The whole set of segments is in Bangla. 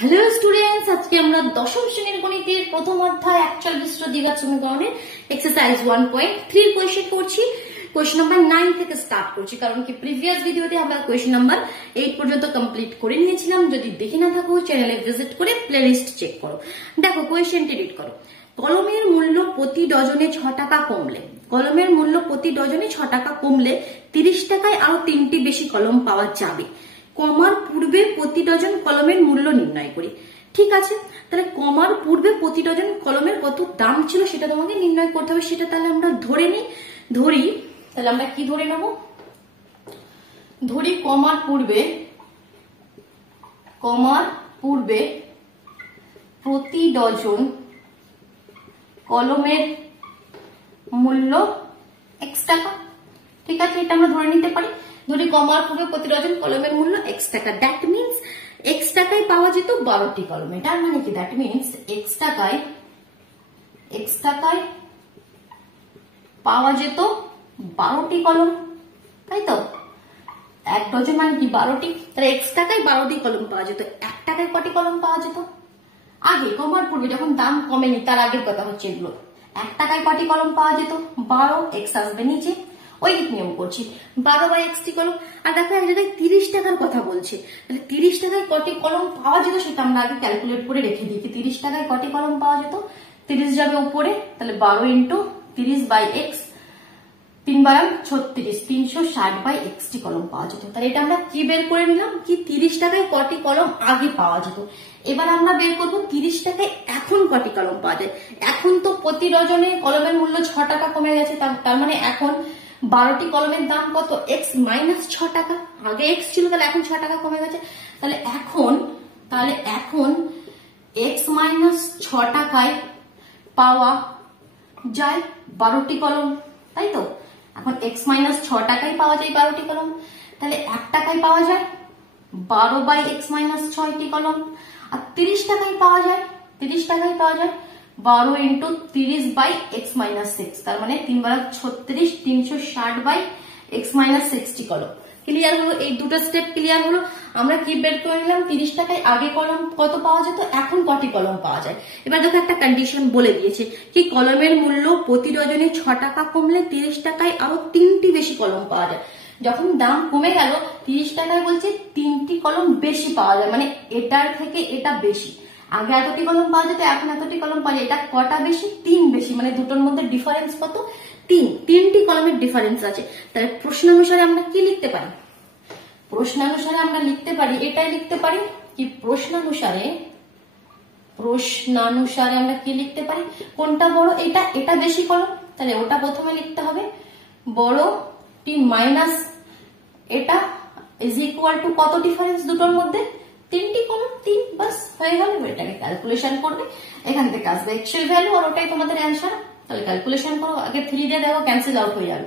হ্যালো স্টুডেন্টস, আজকে আমরা দশম শ্রেণীর গণিতের প্রথম অধ্যায় অ্যাকচুয়াল বিশিষ্ট দ্বিঘাত সমীকরণের এক্সারসাইজ 1.3 কোয়েশ্চেন করছি। কোয়েশ্চেন নাম্বার 9 থেকে স্টার্ট করছি, কারণ কি প্রিভিয়াস ভিডিওতে আমরা কোয়েশ্চেন নাম্বার 8 পর্যন্ত কমপ্লিট করে নিয়েছিলাম। যদি দেখে না থাকো চ্যানেলে ভিজিট করে প্লেলিস্ট চেক করো। দেখো কোয়েশ্চেনটি রিড করো। কলমের মূল্য প্রতি ডজনে 6 টাকা কমলে, কলমের মূল্য প্রতি ডজনে 6 টাকা কমলে 30 টাকায় আরো 3টি বেশি কলম পাওয়া যাবে। কমার পূর্বে প্রতি ডজন কলমের মূল্য নির্ণয় করি। ঠিক আছে, তাহলে কমার পূর্বে প্রতি ডজন কলমের কত দাম ছিল সেটা তোমাকে নির্ণয় করতে হবে। সেটা তাহলে আমরা ধরি তাহলে আমরা কি ধরে নেব? ধরি কমার পূর্বে প্রতি ডজন কলমের মূল্য x টাকা। ঠিক আছে, এটা আমরা ধরে নিতে পারি। ধরি কমার পূর্বে প্রতি ডজন কলমের মূল্য x টাকা। দ্যাট মিনস x টাকায় পাওয়া যেত 12টি কলম। এটার মানে কি? দ্যাট মিনস x টাকায় পাওয়া যেত 12টি কলম, তাই তো? এক ডজন মানে কি 12টি, তাহলে x টাকায় 12টি কলম পাওয়া যেত। 1 টাকায় কটি কলম পাওয়া যেত? আগে কমার পূর্বে যখন দাম কমেনি তার আগের কথা হচ্ছে এগুলো। 1 টাকায় কটি কলম পাওয়া যেত? 12, x আসবে নিচে, ওই নিয়ম করছি 12/x টি কলম। আর দেখো এক জায়গায় 30 টাকার কথা বলছে, তাহলে 30 টাকায় কটি কলম পাওয়া যেত সেটা আমরা আগে ক্যালকুলেট করে রেখে দিই। 30 টাকায় কটি কলম পাওয়া যেত? 30 যাবে উপরে, তাহলে 12 ইন্টু 30/x, 3/36, 360/x টি কলম পাওয়া যেত। তাহলে এটা আমরা কি বের করে নিলাম? কি 30 টাকায় কটি কলম আগে পাওয়া যেত। এবার আমরা বের করবো 30 টাকায় এখন কটি কলম পাওয়া যায়। এখন তো প্রতি ডজনে কলমের মূল্য 6 টাকা কমে গেছে, তার মানে এখন 12টি কলমের দাম কত? x মাইনাস 6 টাকা। আগে x ছিল, তাহলে এখন 6 টাকা কমে গেছে। তাহলে এখন x মাইনাস 6 টাকায় পাওয়া যায় 12টি কলম, তাই তো? এখন x মাইনাস 6 টাকায় পাওয়া যায় 12টি কলম, তাহলে 1 টাকায় পাওয়া যায় 12/x মাইনাস 6টি কলম। আর 30 টাকায় পাওয়া যায় 12 ইন্টু 30/x মাইনাস 6, তার মানে 3/36, 360/x মাইনাস 6টি কলম। ক্লিয়ার হলো? এই দুটো স্টেপ ক্লিয়ার হলো। আমরা কি বের করে নিলাম? 30 টাকায় আগে কলম কত পাওয়া যেত, এখন কটি কলম পাওয়া যায়। এবার দেখো একটা কন্ডিশন বলে দিয়েছে কি কলমের মূল্য প্রতি ডজনে 6 টাকা কমলে 30 টাকায় আরো 3টি বেশি কলম পাওয়া যায়। যখন দাম কমে গেল 30 টাকায় বলছে 3টি কলম বেশি পাওয়া যায়, মানে এটার থেকে এটা বেশি। আগে এতটি কলম পাওয়া যেত, এখন এতটি কলম পাওয়া যায়। এটা কটা বেশি? 3 বেশি, মানে দুটোর মধ্যে ডিফারেন্স কত? 3টি কলমের ডিফারেন্স আছে। তাহলে প্রশ্নানুসারে আমরা কি লিখতে পারি? প্রশ্নানুসারে আমরা লিখতে পারি, এটাই লিখতে পারি কি প্রশ্নানুসারে আমরা কি লিখতে পারি? কোনটা বড়? এটা বেশি কলম, তাহলে ওটা প্রথমে লিখতে হবে। বড় টি মাইনাস এটা ইজ ইকুয়াল টু কত ডিফারেন্স দুটোর মধ্যে? 3টি কলম, 3, বাস হয়ে গেল। এটাকে ক্যালকুলেশন করবে, এখান থেকে আসবে অ্যাকচুয়াল ভ্যালু, আর ওটাই তোমাদের অ্যান্সার। তাহলে ক্যালকুলেশন করো। আগে 3 দিয়ে দেখো ক্যান্সেল আউট হয়ে যাবে।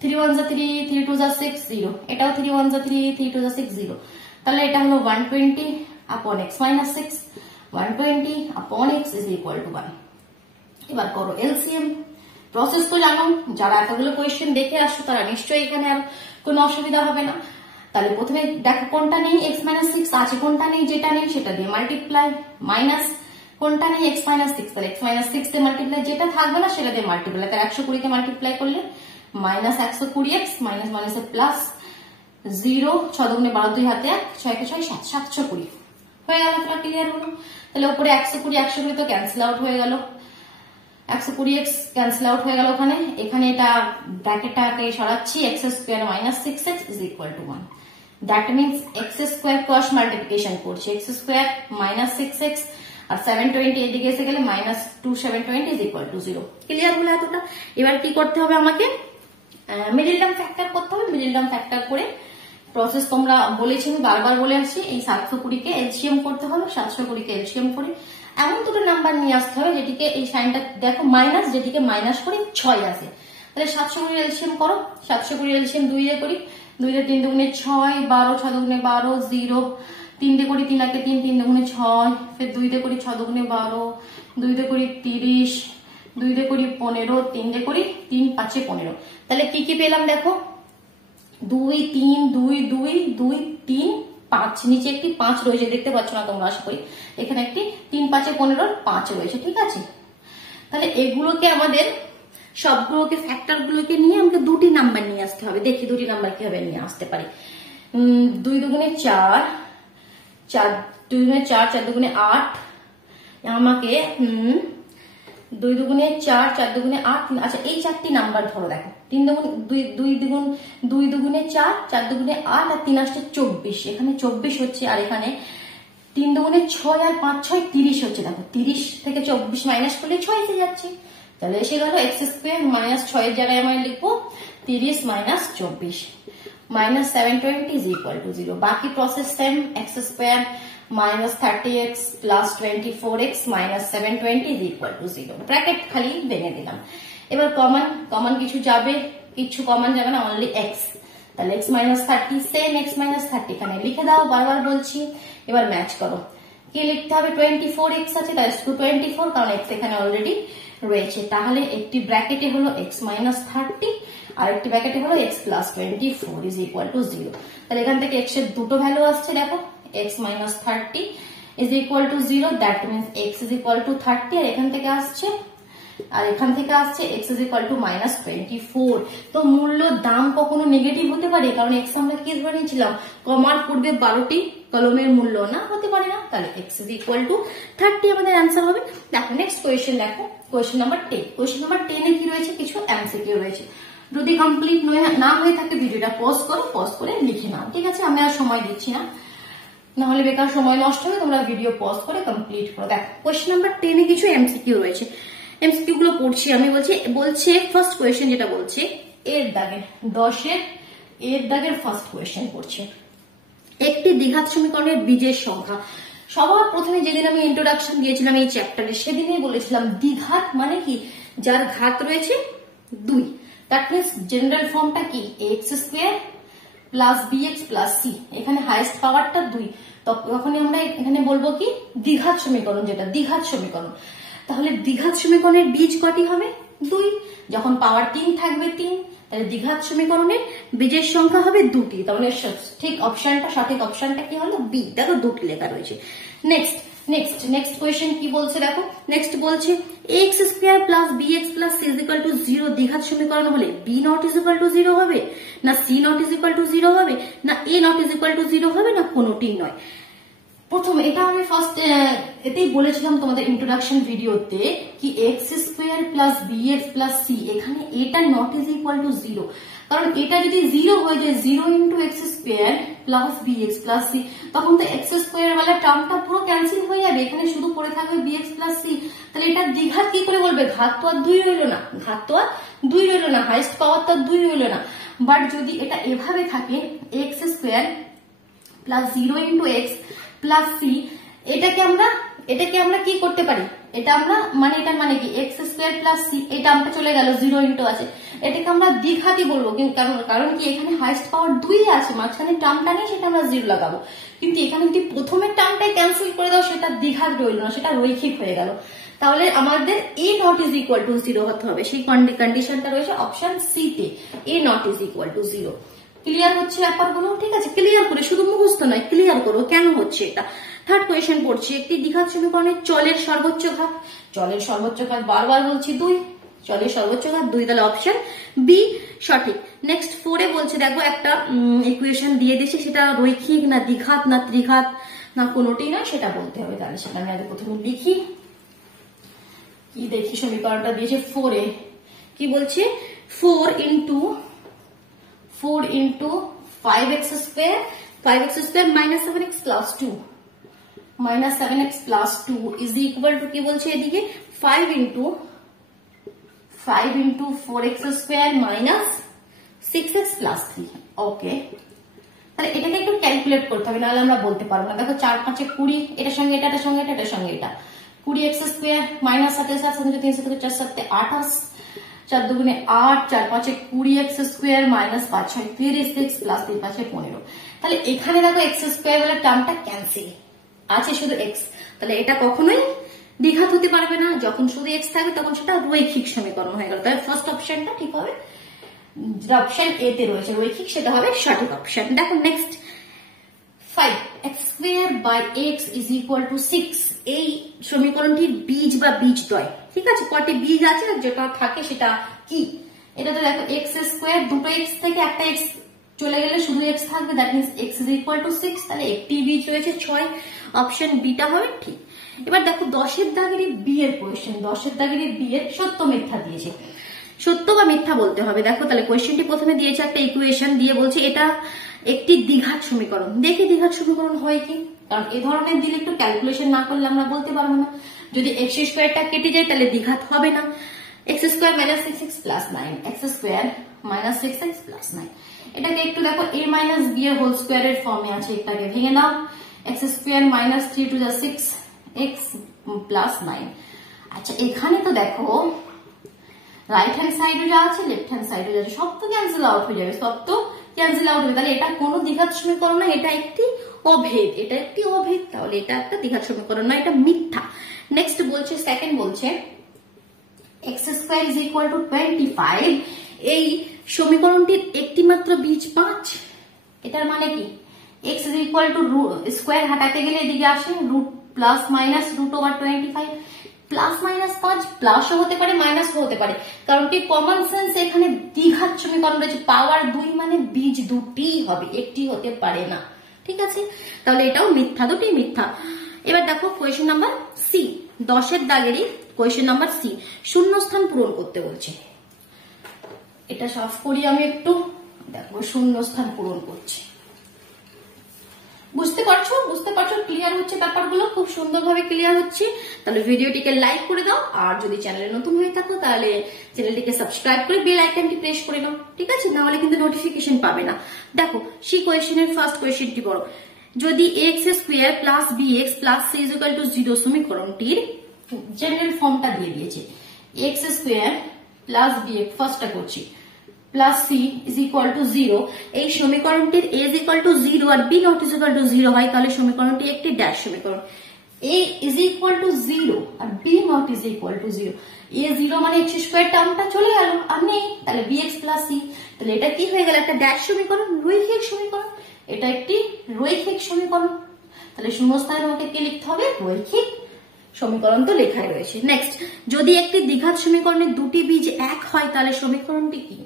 3 1 যা 3, 3 2 যা 6, 0। এটাও 3 1 যা 3, 3 2 যা 6, 0। তাহলে এটা হলো 120 আপন x মাইনাস 6, 120 আপন x ইজ ইকুয়াল টু 1। এবার করো এলসিএম। প্রসেস তো জানো, যারা এতগুলো কোয়েশ্চেন দেখে আসছো তারা নিশ্চয়ই এখানে আর কোনো অসুবিধা হবে না। তাহলে প্রথমে দেখো কোনটা নেই, x মাইনাস 6 আছে, কোনটা নেই, যেটা নেই সেটা দিয়ে মাল্টিপ্লাই, মাইনাস কোনটা নেই, x মাইনাস 6, তাহলে x মাইনাস 6 দিয়ে মাল্টিপ্লাই, যেটা থাকবে না সেটা দিয়ে মাল্টিপ্লাই। তাহলে 120 কে মাল্টিপ্লাই করলে মাইনাস 120x, মাইনাস মাইনাসে প্লাস 0, 6 দুগুণে 12, 2 হাতে 1, 6 কে 6, 7, 720 হয়ে গেল। তাহলে ক্লিয়ার হলো। তাহলে উপরে 120 তো ক্যান্সেল আউট হয়ে গেল, 120x ক্যান্সেল আউট হয়ে গেল ওখানে। এখানে এটা ব্র্যাকেটটাকে সরাচ্ছি, x square minus 6x is equal to 1। That means x square cross multiplication করছি, x স্কয়ার মাইনাস 6x আর 720 এদিকে এসে গেলে minus 2 720 is equal to 0। Clear হলো এতটা? এবার কি করতে হবে? আমাকে মিডল টার্ম ফ্যাক্টর করতে হবে। মিডল টার্ম ফ্যাক্টর করে প্রসেস তোমরা বলেছি, আমি বারবার বলে আসছি, এই 720 কে এলসিএম করতে হবে। 720 কে এলসিএম করে এমন দুটো নাম্বার নিয়ে আসতে হবে যেটিকে এই সাইনটা দেখো মাইনাস, যেটিকে মাইনাস করে 6 আসে। তাহলে 720 এলসিএম করো। 720 এলসিএম 2 দিয়ে করি, 2 দিয়ে 3 দুগুণে 6, 12, 6 দুগুণে 12, 0, 3 দিয়ে করি 3 একে 3, 3 দুগুণে 6, ফের 2 দিয়ে করি 6 দুগুণে 12, 2 দিয়ে করি 30, 2 দিয়ে করি 15, 3 দিয়ে করি 3 5 15। তাহলে কি কি পেলাম দেখো, 2 3 2 2 2 3 5, নিচে একটি 5 রয়েছে, দেখতে পাচ্ছ না তোমরা আশা করি, এখানে একটি 3 5 15 5 রয়েছে, ঠিক আছে। তাহলে এগুলোকে আমাদের সবগুলোকে ফ্যাক্টর গুলোকে নিয়ে আমাকে দুটি নাম্বার নিয়ে আসতে হবে। দেখি দুটি নাম্বার কিভাবে নিয়ে আসতে পারি। 2 দুগুণে 4, 4 2 দুগুণে 4, 4 দুগুণে 8, আমাকে 2 দুগুণে 4, 4 দুগুণে 8, আচ্ছা এই 4টি নাম্বার ধরো। দেখো 3 দুগুণ 2 দুগুণে 4, 4 দুগুণে 8 আর 3 আসছে 24, এখানে 24 হচ্ছে, আর এখানে 3 দুগুণে 6 আর 5 6 30 হচ্ছে। দেখো 30 থেকে 24 মাইনাস করলে 6 এসে যাচ্ছে, তাহলে এসে গেল x স্কোয়ার মাইনাস 6 এর জায়গায় আমরা লিখবো 30 minus 24 minus 720 is equal to 0। বাকি process same, x square minus 30x plus 24x minus 720 is equal to 0। Bracket খালি ভেঙে দিলাম। এবার কমন কিছু যাবে, কিছু কমন যাবে না, অনলি x। তাহলে x minus 30 same x minus 30 এখানে লিখে দাও, বারবার বলছি। এবার ম্যাচ করো, কি লিখতে হবে, 24x আছে, তাই 24, কারণ x এখানে অলরেডি রয়েছে। তাহলে একটি ব্র্যাকেটে হলো x মাইনাস 30 আর একটি ব্র্যাকেটে হলো x plus 24 is equal to 0। তাহলে এখান থেকে x এর দুটো ভ্যালু আসছে, দেখো x minus 30 is equal to 0, that means x is equal two 30, আর এখান থেকে আসছে x is equal two minus 24। তো মূল্য দাম কখনো নেগেটিভ হতে পারে, কারণ x আমরা কি ধরে নিয়েছিলাম, কমার পূর্বে 12টি কলমের মূল্য, না হতে পারে না। তাহলে x ইজ ইকুয়াল টু 30 আমাদের অ্যান্সার হবে। দেখো নেক্সট কোয়েশ্চেন, দেখো কোয়েশ্চেন নাম্বার 10। কোয়েশ্চেন নাম্বার 10 এ কি রয়েছে, কিছু এমসিকিউ রয়েছে। যদি কমপ্লিট না হয়ে থাকে ভিডিওটা পজ করে লিখে নাও, ঠিক আছে। আমি আর সময় দিচ্ছি না, নাহলে বেকার সময় নষ্ট হবে, তোমরা ভিডিও পজ করে কমপ্লিট করো। দেখো কোয়েশ্চেন নাম্বার 10 এ কিছু এমসিকিউ রয়েছে, এমসিকিউ গুলো পড়ছি আমি। বলছে ফার্স্ট কোয়েশ্চেন যেটা বলছে, এর দাগের 10 এর দাগের ফার্স্ট কোয়েশ্চেন পড়ছে, একটি দ্বিঘাত সমীকরণের বীজের সংখ্যা। সবার প্রথমে যেদিন আমি ইন্ট্রোডাকশন দিয়েছিলাম এই চ্যাপ্টারে, সেদিনই বলেছিলাম দ্বিঘাত মানে কি, যার ঘাত রয়েছে 2। দ্যাট মিনস জেনারেল ফর্মটা কি, x square plus b x plus c, এখানে হাইয়েস্ট পাওয়ারটা 2, তখনই আমরা এখানে বলবো কি দ্বিঘাত সমীকরণ, যেটা দ্বিঘাত সমীকরণ। তাহলে দ্বিঘাত সমীকরণের বীজ কটি হবে, 2। যখন পাওয়ার 3 থাকবে 3, তাহলে দ্বিঘাত সমীকরণের বীজের সংখ্যা হবে 2টি। তাহলে ঠিক অপশনটা, সঠিক অপশনটা কি হলো, বি। দেখো 2টি লেখা রয়েছে। নেক্সট কোয়েশ্চেন কি বলছে, দেখো নেক্সট বলছে x square plus b x plus c is equal to 0 দ্বিঘাত সমীকরণ হলে b not is equal to 0 হবে, না c not is equal to 0 হবে, না a not is equal to 0 হবে, না কোনোটি নয়। প্রথম এটা আমি ফার্স্ট এতেই বলেছিলাম তোমাদের ইন্ট্রোডাকশন ভিডিওতে কি x square plus b x plus c, এখানে এটা নট ইজ ইকুয়াল টু 0, কারণ এটা যদি 0 হয়ে যায় 0 into x square plus b x plus c, তখন তো এক্স স্কোয়ার ওয়ালা টার্মটা পুরো ক্যান্সেল হয়ে যাবে, এখানে শুধু পড়ে থাকবে বি এক্স প্লাস সি। তাহলে এটা দ্বিঘাত কি করে বলবে, ঘাত তো আর 2 রইল না, হাইস্ট পাওয়ার তো আর 2 রইল না। বাট যদি এটা এভাবে থাকে x square plus 0 into x plus c, এটাকে আমরা কি করতে পারি, এটার মানে কি এক্স স্কোয়ার প্লাস সি, এই টার্মটা চলে গেল, 0 ইন্টু আছে, এটাকে আমরা দ্বিঘাতই বলবো। কারণ কি এখানে হাইয়েস্ট পাওয়ার 2 আছে, মাঝখানে টার্মটা নেই, সেটা আমরা 0 লাগাবো। কিন্তু এখানে যদি প্রথমের টার্মটাই ক্যান্সেল করে দাও, সেটা দ্বিঘাত রইল না, সেটা রৈখিক হয়ে গেল। তাহলে আমাদের a not is equal to 0 হতে হবে, সেই কন্ডিশনটা রয়েছে অপশন সি তে, a not is equal to 0। Clear হচ্ছে ব্যাপারগুলো, ঠিক আছে। ক্লিয়ার করে, শুধু মুখস্থ নয়, ক্লিয়ার করো কেন হচ্ছে এটা। থার্ড কোয়েশ্চেন পড়ছি, একটি দ্বিঘাত সমীকরণের চলের সর্বোচ্চ ঘাত, বারবার বলছি 2, চলের সর্বোচ্চ ঘাত 2, তাহলে অপশন বি সঠিক। নেক্সট 4 এ বলছে, দেখো একটা ইকুয়েশন দিয়ে দিয়েছে, সেটা রৈখিক না দ্বিঘাত না ত্রিঘাত না কোনোটি না, সেটা বলতে হবে। তাহলে সেটা আমি আগে প্রথমে লিখি, কি দেখি সমীকরণটা দিয়েছে 4 এ কি বলছে, 4 into 5x square minus 7x plus 2 is equal to কি বলছে এদিকে 5 into 4x square minus 6x plus 3। ওকে, তাহলে এটাকে একটু ক্যালকুলেট করতে হবে, নাহলে আমরা বলতে পারবো না। দেখো 4 5 20, এটার সঙ্গে এটা, এটার সঙ্গে এটা, এটার সঙ্গে এটা, 20x স্কোয়ার মাইনাস 27 3 থেকে 4 7 28, 4 দুগুণে 8, 4 5 20x স্কোয়ার মাইনাস 5 6 36 প্লাস 3 5 15। তাহলে এখানে দেখো এক্স স্কোয়ার বলে টার্মটা ক্যান্সেল আছে, শুধু এক্স। তাহলে এটা কখনোই দ্বিঘাত হতে পারবে না, যখন শুধু এক্স থাকবে তখন সেটা রৈখিক সমীকরণ হয়ে গেল। তাহলে ফার্স্ট অপশনটা ঠিক হবে, অপশন এ তে রয়েছে রৈখিক, সেটা হবে সঠিক অপশন। দেখো next 5 x square by x is equal to 6 এই সমীকরণটির বীজ বা বীজদ্বয়। ঠিক আছে, কয়টি বীজ আছে যেটা থাকে সেটা কি? এটা তো দেখো x স্কয়ার, দুটো x থেকে একটা x চলে গেলে শুধু x থাকবে, that means x is equal to 6, তাহলে একটি বীজ রয়েছে 6, অপশন বিটা হবে ঠিক। এবার দেখো 10 এর দাগের বি এর কোয়েশ্চেন, 10 এর দাগের বি এর সত্য মিথ্যা দিয়েছে, সত্য বা মিথ্যা বলতে হবে। দেখো তাহলে কোয়েশ্চেনটি প্রথমে দিয়েছে একটা ইকুয়েশন দিয়ে বলছে এটা একটি দ্বিঘাত সমীকরণ। দেখি দ্বিঘাত সমীকরণ হয় কি, কারণ এই ধরনের দিলে একটু ক্যালকুলেশন না করলে আমরা বলতে পারবো না। যদি x স্কয়ারটা কেটে যায় তাহলে দ্বিঘাত হবে না। x square minus 6x plus 9, x square minus 6x plus 9, এটাকে একটু দেখো a মাইনাস b এর হোল স্কয়ারের ফর্মে আছে, এটাকে ভেঙে নাও। x square minus 3 to the 6x plus 9। আচ্ছা এখানে তো দেখো রাইট হ্যান্ড সাইডে যা আছে লেফট হ্যান্ড সাইডে যা আছে সব তো ক্যান্সেল আউট হয়ে যাবে, সব তো ক্যান্সেল আউট হবে। তাহলে এটা কোনো দ্বিঘাত সমীকরণ না, এটা একটি অভেদ, এটা একটি অভেদ, তাহলে এটা একটা দ্বিঘাত সমীকরণ না, এটা মিথ্যা। নেক্সট বলছে, সেকেন্ড বলছে x square is equal two 25, এই সমীকরণটির একটি মাত্র বীজ 5। এটার মানে কি, x is equal to square হাঁটাতে গেলে এদিকে আসে root plus minus root over 25, plus minus 5 প্লাসও হতে পারে মাইনাসও হতে পারে, কারণ কি কমন সেন্স এখানে দ্বিঘাত সমীকরণ রয়েছে, পাওয়ার 2 মানে বীজ দুটি হবে, একটি হতে পারে না। ঠিক আছে, তাহলে এটাও মিথ্যা, দুটি মিথ্যা। এবার দেখো কোয়েশ্চেন নাম্বার সি, 10 এর দাগেরই কোয়েশ্চেন নাম্বার সি, শূন্যস্থান পূরণ করতে বলছে। এটা সলভ করি আমি একটু, দেখো শূন্যস্থান পূরণ করছি। বুঝতে পারছো, বুঝতে পারছো, ক্লিয়ার হচ্ছে ব্যাপারগুলো, খুব সুন্দরভাবে ক্লিয়ার হচ্ছে। তাহলে ভিডিওটিকে লাইক করে দাও, আর যদি চ্যানেলে নতুন হয়ে থাকো তাহলে চ্যানেলটিকে সাবস্ক্রাইব করে বেল আইকনটি প্রেস করে নাও। ঠিক আছে, না হলে কিন্তু নোটিফিকেশন পাবে না। দেখো সি কোয়েশ্চেনের ফার্স্ট কোয়েশ্চেনটি বড়, যদি x square plus bx plus c is equal to 0 সমীকরণটির জেনারেল ফর্মটা দিয়ে দিয়েছে, x স্কয়ার প্লাস bx ফার্স্টটা করছি plus c is equal to 0, এই সমীকরণটির a ইজ ইকুয়াল টু 0 আর b not is equal to 0 হয়, তাহলে সমীকরণটি একটি ড্যাশ সমীকরণ। a ইজ ইকুয়াল টু 0 আর b not is equal to 0, a 0 মানে x স্কয়ার টার্মটা চলে গেল আর নেই, তাহলে bx প্লাস c, তাহলে এটা কি হয়ে গেল, একটা ড্যাশ সমীকরণ, রৈখিক সমীকরণ, এটা একটি রৈখিক সমীকরণ। তাহলে শূন্যস্থানে আমাকে কি লিখতে হবে, রৈখিক সমীকরণ তো লেখাই রয়েছে। নেক্সট, যদি একটি দ্বিঘাত সমীকরণের দুটি বীজ 1 হয় তাহলে সমীকরণটি কি,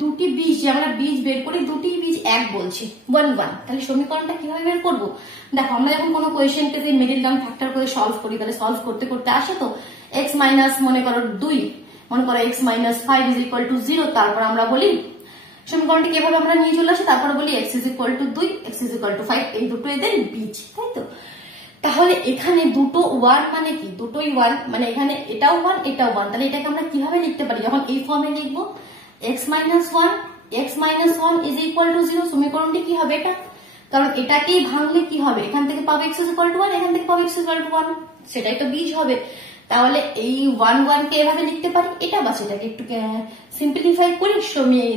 দুটি বীজ যে আমরা বীজ বের করি দুটি বীজ 1 বলছি 1 1, তাহলে সমীকরণটা কিভাবে বের করব? দেখো আমরা যখন কোনো কোয়েশ্চেনকে যে মিডল টার্ম ফ্যাক্টর করে সলভ করি তাহলে সলভ করতে করতে আসে তো x মাইনাস মনে করো 2, মনে করো x minus 5 is equal to 0, তারপর আমরা বলি সমীকরণটি কিভাবে আমরা নিয়ে চলে আসি, তারপর বলি x is equal two 2, x is equal two 5, এই দুটো এদের বীজ, তাই তো? তাহলে এখানে দুটো 1 মানে কি, দুটোই 1 মানে এখানে এটাও 1 এটাও 1, তাহলে এটাকে আমরা কিভাবে লিখতে পারি, যখন এই ফর্মে লিখবো x minus 1 is equal to 0, সমীকরণটি কি হবে এটা, কারণ এটাকেই ভাঙলে কি হবে, এখান থেকে পাবো x ইজ ইকুয়াল টু 1, এখান থেকে পাবো x ইজ ইকুয়াল টু 1, সেটাই তো বীজ হবে। তাহলে এই 1 1 কে এভাবে লিখতে পারি, এটা বা সেটাকে একটু সিম্পলিফাই করি,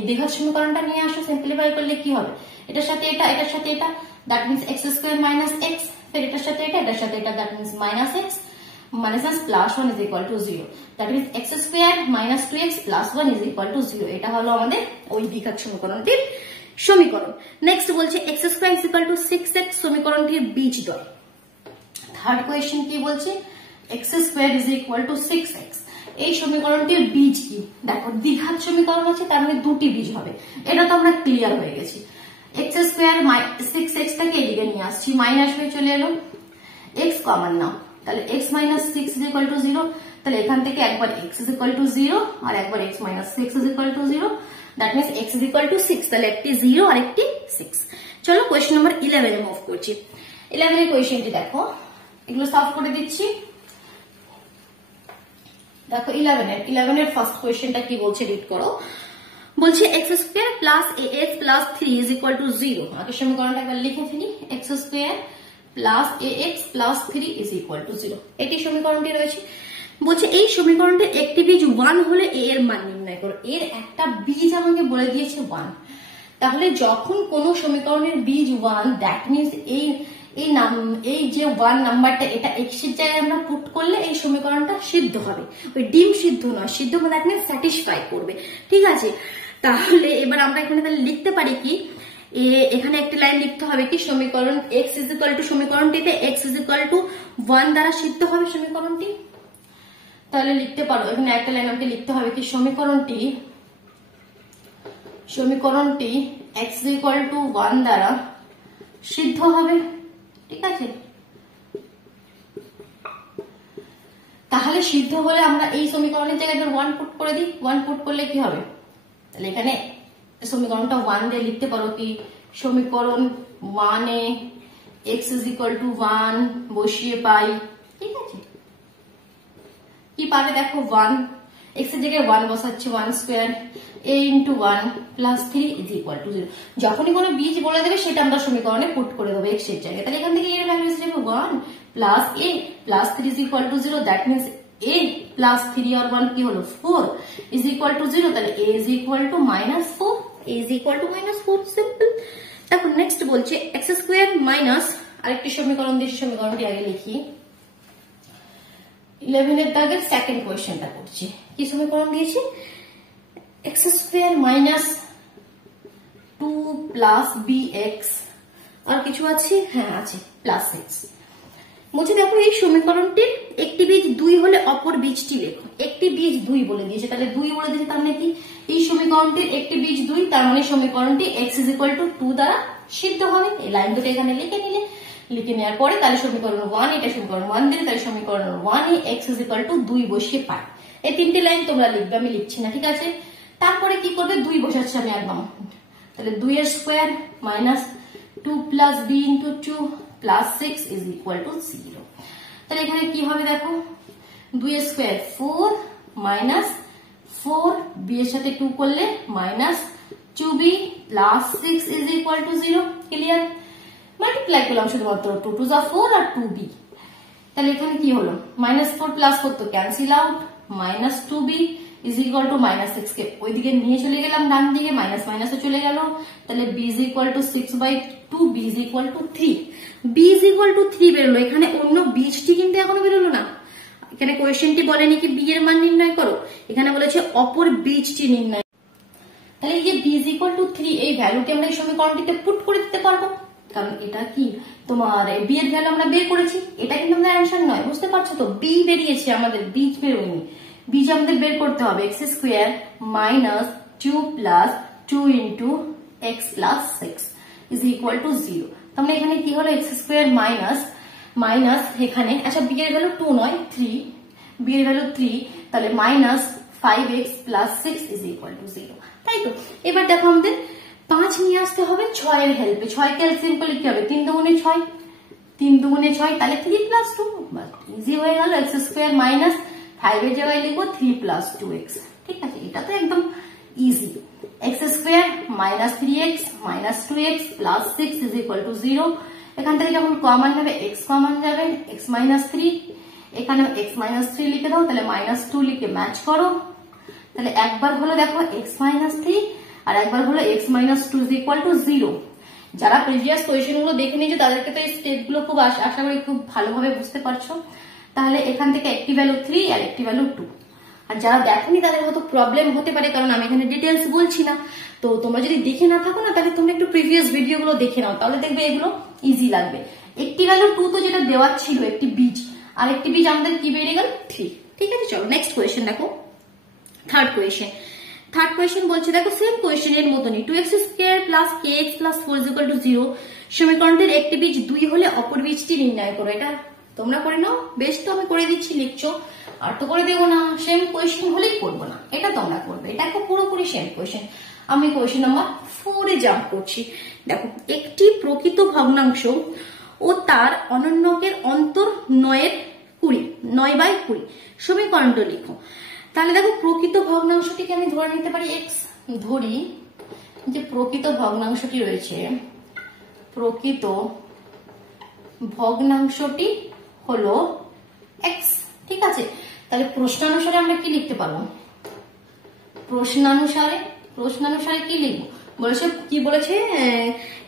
দ্বিঘাত সমীকরণটা নিয়ে আসো, সিম্পলিফাই করলে কি হবে, এটার সাথে এটা, এটার সাথে এটা, that means x square minus x, ফির এটার সাথে এটা, এটার সাথে এটা, that means minus x minus plus 1 is equal to 0, that means x square minus 2x plus 1 is equal to 0, এটা হলো আমাদের ওই দ্বিঘাত সমীকরণটির সমীকরণ। নেক্সট বলছে x square is equal to 6x সমীকরণটির বীজদ্বয়। থার্ড কোয়েশ্চেন কি বলছে, x square is equal to 6x, এই সমীকরণটির বীজ কি, দেখো দ্বিঘাত সমীকরণ আছে তার মানে দুটি বীজ হবে, এটা তো আমরা ক্লিয়ার হয়ে গেছি। x square 6x টাকে এদিকে নিয়ে আসছি, মাইনাস হয়ে চলে এলো, x কমন নাও, তাহলে x minus 6 is equal to 0, তাহলে এখান থেকে একবার x is equal to 0 আর একবার x minus 6 is equal to 0, that means x is equal to 6, তাহলে একটি 0 আর একটি 6। চলো কোয়েশ্চেন নাম্বার 11 এ মুভ করছি। 11 এর কোয়েশ্চেনটি দেখো, এগুলো সলভ করে দিচ্ছি। দেখো 11 এর ফার্স্ট কোয়েশ্চেনটা কি বলছে, রিড করো। বলছে x square plus ax plus 3 is equal to 0, আগে সমীকরণটা একবার লিখে ফেলি, x square plus ax plus 3 is equal to 0, এটি সমীকরণটি রয়েছে। বলছে এই সমীকরণটির একটি বীজ 1 হলে a এর মান নির্ণয় করো, এর একটা বীজ আমাকে বলে দিয়েছে 1, তাহলে যখন কোন সমীকরণের বীজ 1, দ্যাট মিন্স এই যে 1 নাম্বারটা এটা x এর জায়গায় আমরা পুট করলে এই সমীকরণটা সিদ্ধ হবে, ওই ডিম সিদ্ধ নয়, সিদ্ধ মানে দ্যাট মিন্স স্যাটিসফাই করবে। ঠিক আছে, তাহলে এবার আমরা এখানে তাহলে লিখতে পারি কি, এখানে একটি লাইন লিখতে হবে কি সমীকরণ x ইজ ইকুয়াল টু সমীকরণটিতে x ইজ ইকুয়াল টু 1 দ্বারা সিদ্ধ হবে সমীকরণটি। তাহলে লিখতে পারো এখানে একটা লাইন আমাকে লিখতে হবে কি সমীকরণটি x ইজ ইকুয়াল টু 1 দ্বারা সিদ্ধ হবে। ঠিক আছে, তাহলে সিদ্ধ হলে আমরা এই সমীকরণের জায়গায় 1 পুট করে দিই। 1 পুট করলে কি হবে, তাহলে এখানে সমীকরণটা 1 দিয়ে লিখতে পারো কি সমীকরণ 1 এ x ইজ ইকুয়াল টু 1 বসিয়ে পাই। ঠিক আছে, কি পাবে দেখো 1 x এর জায়গায় 1 বসাচ্ছি 1 square a into 1 plus 3 is equal to 0। যখনই কোনো বীজ বলে দেবে সেটা আমরা সমীকরণে পুট করে দেবো x এর জায়গায়। তাহলে এখান থেকে এর ভ্যালু এসে যাবে 1 plus a plus 3 is equal to 0। That means a plus 3 আর 1 কি হলো 4 ইজ ইকুয়াল টু 0। তাহলে a is equal two -4, a is equal two -4। Simple. দেখো নেক্সট বলছে x স্কয়ার মাইনাস আরেকটি সমীকরণ দিয়েছি, সমীকরণটি আগে লিখি। 11 এর দাগের সেকেন্ড কোয়েশ্চেনটা করছি। কি সমীকরণ দিয়েছি, x square minus 2 plus bx আর কিছু আছে, হ্যাঁ আছে প্লাস 6। বলছে দেখো এই সমীকরণটির একটি বীজ 2 হলে অপর বীজটি লেখো। একটি বীজ 2 বলে দিয়েছে, তাহলে 2 বলে দিয়েছে তার মানে কি এই সমীকরণটির একটি বীজ 2, তার মানে সমীকরণটি x ইজ ইকুয়াল টু 2 দ্বারা সিদ্ধ হবে। এই লাইন দুটো এখানে লিখে নেওয়ার পরে তাহলে সমীকরণ 1, এটা সমীকরণ 1 দিলে তাহলে সমীকরণ 1 এ x ইজ ইকুয়াল টু 2 বসিয়ে পাই। এই তিনটি লাইন তোমরা লিখবে, আমি লিখছি না। ঠিক আছে, তারপরে কি করবে 2 বসাচ্ছি আমি একদম। তাহলে 2 এর square minus 2 plus b into 2 plus 6 is equal to 0। তাহলে এখানে কি হবে দেখো 2 এর স্কয়ার 4 মাইনাস 4 b এর সাথে 2 করলে minus 2b plus 6 is equal to 0। Clear, multiply করলাম শুধুমাত্র 2 টু যা 4 আর 2b। তাহলে এখানে কি হলো -4 প্লাস 4 তো cancel out, minus 2b is equal to -6 কে ওইদিকে নিয়ে চলে গেলাম ডান দিকে, মাইনাস মাইনাসে চলে গেল। তাহলে b is equal two 6/2, b is equal two 3। b is equal two 3 বেরোলো। এখানে অন্য বীজটি কিন্তু এখনো বেরোলো না। এখানে কোয়েশ্চেনটি বলেনি কি b এর মান নির্ণয় করো, এখানে বলেছে অপর বীজটি নির্ণয়। তাহলে এই যে b ইজ ইকুয়াল টু 3 এই ভ্যালুটি আমরা এই সমীকরণটিতে পুট করে দিতে পারবো, কারণ এটা কি তোমার b এর ভ্যালু আমরা বের করেছি। এটা কিন্তু আমাদের অ্যানসার নয়, বুঝতে পারছো তো, b বেরিয়েছে আমাদের, বীজ বেরোয়নি। বীজ আমাদের বের করতে হবে x square minus 2 plus 2 into x plus 6 is equal to 0। তাহলে এখানে কি হলো x স্কয়ার মাইনাস মাইনাস এখানে আচ্ছা b এর ভ্যালু 2 নয় 3, b এর ভ্যালু 3, তাহলে minus 5x plus 6 is equal to 0। তাই তো, এবার দেখো আমাদের 5 নিয়ে আসতে হবে 6 এর হেল্পে। 6 কে সিম্পল লিখতে হবে 3 দুগুণে 6, 3 দুগুণে 6, তাহলে 3 প্লাস 2 ইজি হয়ে গেল। x স্কয়ার মাইনাস 5 এর জায়গায় লিখবো 3 প্লাস 2x। ঠিক আছে, এটা তো একদম easy. x square minus 3x minus 2x plus 6 is equal to 0। এখান থেকে যখন কমন যাবে x কমন যাবে, x মাইনাস 3, এখানে x মাইনাস 3 লিখে দাও, তাহলে মাইনাস 2 লিখে ম্যাচ করো। তাহলে একবার হলো দেখো x মাইনাস 3 আর একবার হলো x minus 2 is equal to 0। যারা প্রিভিয়াস কোয়েশ্চেন গুলো দেখে নিয়েছো তাদেরকে তো এই স্টেপ গুলো খুব আশা করি খুব ভালোভাবে বুঝতে পারছো। তাহলে এখান থেকে একটি ভ্যালু 3 আর একটি ভ্যালু 2। আর যারা দেখেনি তাদের হয়তো প্রবলেম হতে পারে, কারণ আমি এখানে ডিটেলস বলছি না। তো তোমরা যদি দেখে না থাকো না, তাহলে তোমরা একটু প্রিভিয়াস ভিডিও গুলো দেখে নাও, তাহলে দেখবে এগুলো ইজি লাগবে। একটি ভ্যালু 2 তো যেটা দেওয়া ছিল একটি বীজ, আর একটি বীজ আমাদের কি বেরিয়ে গেল 3। ঠিক আছে, চলো নেক্সট কোয়েশ্চেন দেখো। থার্ড কোয়েশ্চেন বলছে দেখো সেম কোয়েশ্চেন এর মতনই 2x square plus kx plus 4 is equal to 0 সমীকরণটির একটি বীজ 2 হলে অপর বীজটি নির্ণয় করো। এটা তোমরা করে নাও, বেশ তো আমি করে দিচ্ছি, লিখছো আর তো করে দেবো না। সেম কোয়েশ্চেন হলেই করবো না, এটা তোমরা করবে। এটা একটা পুরোপুরি সেম কোয়েশ্চেন। আমি কোয়েশ্চেন নাম্বার 4 এ জাম্প করছি। দেখো একটি প্রকৃত ভগ্নাংশ ও তার অনন্যকের অন্তর 9/20 সমীকরণটা লিখো। তাহলে দেখো প্রকৃত ভগ্নাংশটিকে আমি ধরে নিতে পারি x, ধরি যে প্রকৃত ভগ্নাংশটি রয়েছে, প্রকৃত ভগ্নাংশটি হলো x। ঠিক আছে, তাহলে প্রশ্নানুসারে আমরা কি লিখতে পারবো, প্রশ্নানুসারে কি লিখবো কি বলেছে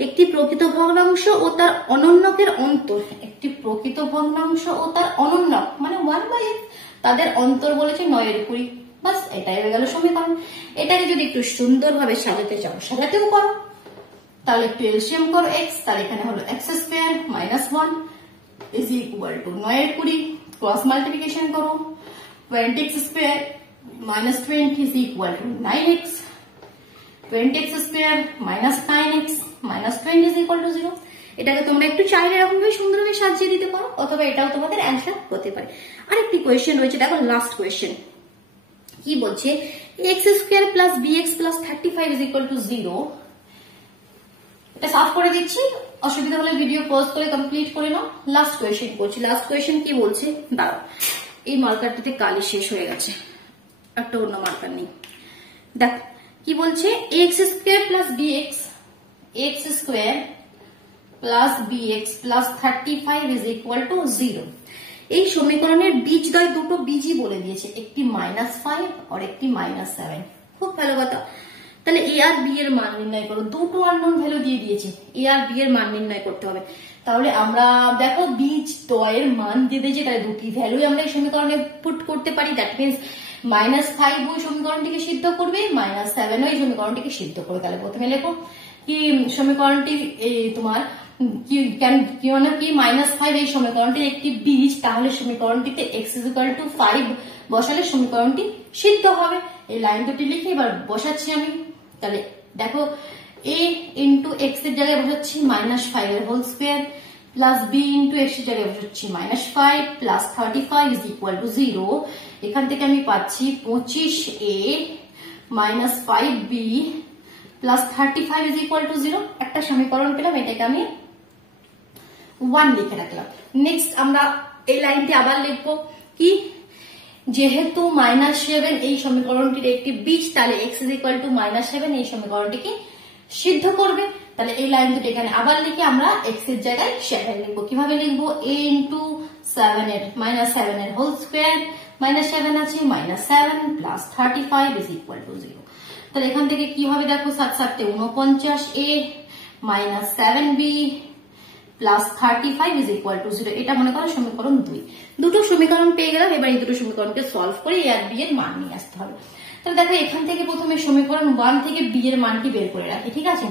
একটি প্রকৃত ভগ্নাংশ ও তার অনন্যকের অন্তর, একটি প্রকৃত ভগ্নাংশ ও তার অনন্যক মানে 1/x, তাদের অন্তর বলেছে 9/20। বাস এটাই হয়ে গেল সমীকরণ। এটাকে যদি একটু সুন্দরভাবে সাজাতে চাও সাজাতেও পারো। তাহলে একটু এলসিএম করো x, তাহলে এখানে হলো x square minus 1 is equal two 9 এর 20, ক্রস মাল্টিপ্লিকেশন করো 20x square minus 20 is equal two 9x, 20x square minus 9x minus 20 is equal to 0। এটাকে তোমরা একটু চাইলে এরকম ভাবে সুন্দরভাবে সাজিয়ে দিতে পারো, অথবা এটাও তোমাদের অ্যান্সার হতে পারে। আরেকটি কোয়েশ্চেন রয়েছে, দেখো লাস্ট কোয়েশ্চেন কি বলছে, x square plus bx plus 35 is equal to 0। এটা সলভ করে দিচ্ছি, অসুবিধা হলে ভিডিও পজ করে কমপ্লিট করে নাও। লাস্ট কোয়েশ্চেন করছি। লাস্ট কোয়েশ্চেন কি বলছে, দাঁড়াও এই মার্কারটিতে কালি শেষ হয়ে গেছে, একটা অন্য মার্কার নেই। দেখো কি বলছে, x square plus bx, x square plus bx plus 35 is equal to 0। এই সমীকরণের বীজদ্বয় দুটো বীজই বলে দিয়েছে, একটি -5 আর একটি -7। খুব ভালো কথা। তাহলে a আর b এর মান নির্ণয় করো, দুটো আননোন ভ্যালু দিয়ে দিয়েছে, a আর b এর মান নির্ণয় করতে হবে। তাহলে আমরা দেখো বীজদ্বয়ের মান দিয়ে দিয়েছে, তাহলে দুটি ভ্যালুই আমরা এই সমীকরণে পুট করতে পারি। দ্যাট মিনস -5 ওই সমীকরণটিকে সিদ্ধ করবে, -7 ওই সমীকরণটিকে সিদ্ধ করবে। তাহলে প্রথমে লেখো কি সমীকরণটি তোমার কি -5 এই সমীকরণটির একটি বীজ, তাহলে সমীকরণটিতে x = 5 বসালে সমীকরণটি সিদ্ধ হবে। এই লাইন দুটি লিখে এবার বসাচ্ছি আমি। তাহলে দেখো a ইন্টু x এর জায়গায় বসাচ্ছি -5 এর whole square plus b into x এর জায়গায় বসাচ্ছি -5 প্লাস 35 ইজ ইকুয়াল টু 0। এখান থেকে আমি পাচ্ছি 25a minus 5b plus 35 is equal to 0। একটা সমীকরণ পেলাম, এটাকে আমি 1 লিখে রাখলাম। নেক্সট আমরা এই লাইনটি আবার লিখবো কি, যেহেতু -7 এই সমীকরণটির একটি বীজ, তাহলে x = -7 এই সমীকরণটিকে সিদ্ধ করবে। তাহলে এই লাইন দুটো এখানে আবার লিখে আমরা x এর জায়গায় 7 লিখবো। কিভাবে লিখবো, a ইন্টু 7 এর -7 এর হোল স্কোয়ার, -7 আছে -7 প্লাস 35 ইজ ইকুয়াল টু 0। তাহলে এখান থেকে কি হবে দেখো, 7 7 49a minus 7b plus 35 is equal to 0। এটা মনে করো সমীকরণ 2। দুটো সমীকরণ পেয়ে গেলাম, এবার এই দুটো সমীকরণকে সলভ করে a আর b এর মান নিয়ে আসতে হবে। তাহলে দেখো এখান থেকে প্রথমে সমীকরণ 1 থেকে b এর মানটি বের করে রাখি, ঠিক আছে।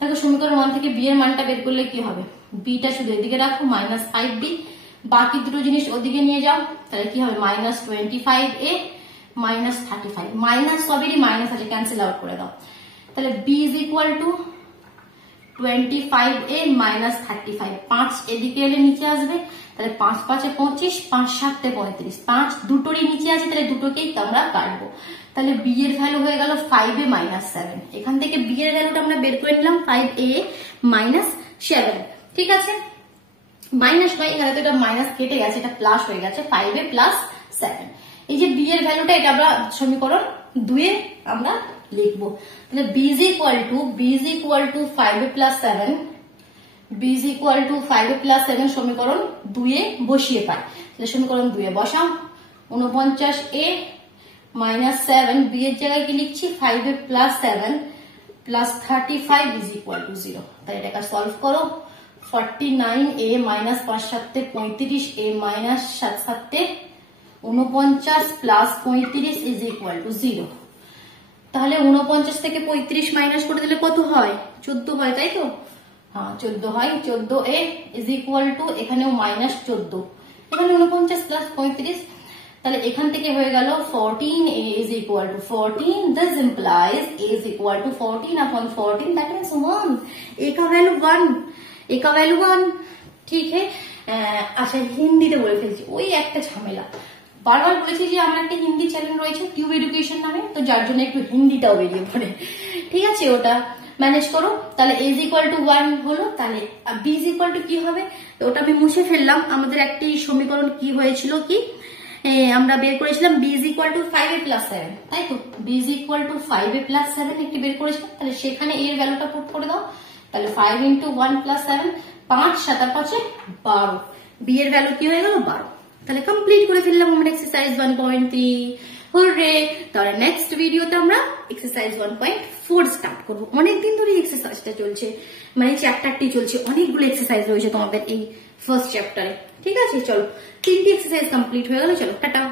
দেখো সমীকরণ 1 থেকে b এর মানটা বের করলে কি হবে, b টা শুধু এদিকে রাখো -5b, বাকি দুটো জিনিস ওদিকে নিয়ে যাও। তাহলে কি হবে, -25a মাইনাস 35, মাইনাস সবেরই মাইনাস আছে, ক্যান্সেল আউট করে দাও। তাহলে b is equal two 25a minus 35, 5 এদিকে এলে নিচে আসবে, তাহলে 5 5 25, 5 7 35, 5 দুটোরই নিচে আছে, তাহলে দুটোকেই আমরা কাটবো। তাহলে b এর ভ্যালু হয়ে গেল 5a মাইনাস 7। এখান থেকে b এর ভ্যালুটা আমরা বের করে নিলাম 5a মাইনাস 7, ঠিক আছে। মাইনাস বাই এখানে তো এটা মাইনাস কেটে গেছে, এটা প্লাস হয়ে গেছে, 5a প্লাস 7। এই যে b এর ভ্যালুটা, এটা আমরা সমীকরণ 2 এ আমরা লিখবো। তাহলে b is equal two 5a plus 7, b is equal two 5a plus 7 সমীকরণ 2 এ বসিয়ে পাই। তাহলে সমীকরণ 2 এ বসাও, 49a মাইনাস 7, b এর জায়গায় কি লিখছি 5a plus 7 plus 35 is equal to 0। তাই এটাকে সলভ করো, 49a minus 5 7 35a minus 7 7 49 plus 35 is equal to 0। তাহলে 49 থেকে 35 মাইনাস করে দিলে কত হয়, 14 হয়, তাই তো। হ্যাঁ 14 হয়, 14a ইজ ইকুয়াল টু এখানেও -14, এখানে 49 প্লাস 35, তাহলে এখান থেকে হয়ে গেল 14a is equal two 14। This implies a is equal two 14 upon 14, that means 1। a का वैल्यू 1, a का वैल्यू 1, ठीक है। আচ্ছা হিন্দিতে বলে ফেলছি, ওই একটা ঝামেলা। বারবার বলেছি যে আমার একটা হিন্দি চ্যানেল রয়েছে টিউব এডুকেশন নামে, তো যার জন্য একটু হিন্দিটাও বেরিয়ে পড়ে, ঠিক আছে, ওটা ম্যানেজ করো। তাহলে a ইজ ইকুয়াল টু 1 হলো, তাহলে b ইজ ইকুয়াল টু কি হবে, ওটা আমি মুছে ফেললাম। আমাদের একটি সমীকরণ কি হয়েছিল, কি আমরা বের করেছিলাম b is equal two 5a plus 7, তাই তো। b is equal two 5a plus 7 একটি বের করেছিলাম, তাহলে সেখানে a এর ভ্যালুটা পুট করে দাও। তাহলে 5 ইন্টু 1 প্লাস 7, 5 7 5 12, b এর ভ্যালু কি হয়ে গেল 12। তাহলে কমপ্লিট করে ফেললাম আমরা এক্সারসাইজ 1.3। হুররে! তাহলে নেক্সট ভিডিওতে আমরা এক্সারসাইজ 1.4 স্টার্ট করব। অনেকদিন ধরে এক্সারসাইজটা চলছে, মানে চ্যাপ্টারটি চলছে, অনেকগুলো এক্সারসাইজ রয়েছে তোমাদের এই ফার্স্ট চ্যাপ্টারে, ঠিক আছে। চলো 3টি এক্সারসাইজ কমপ্লিট হয়ে গেল, চলো টাটা।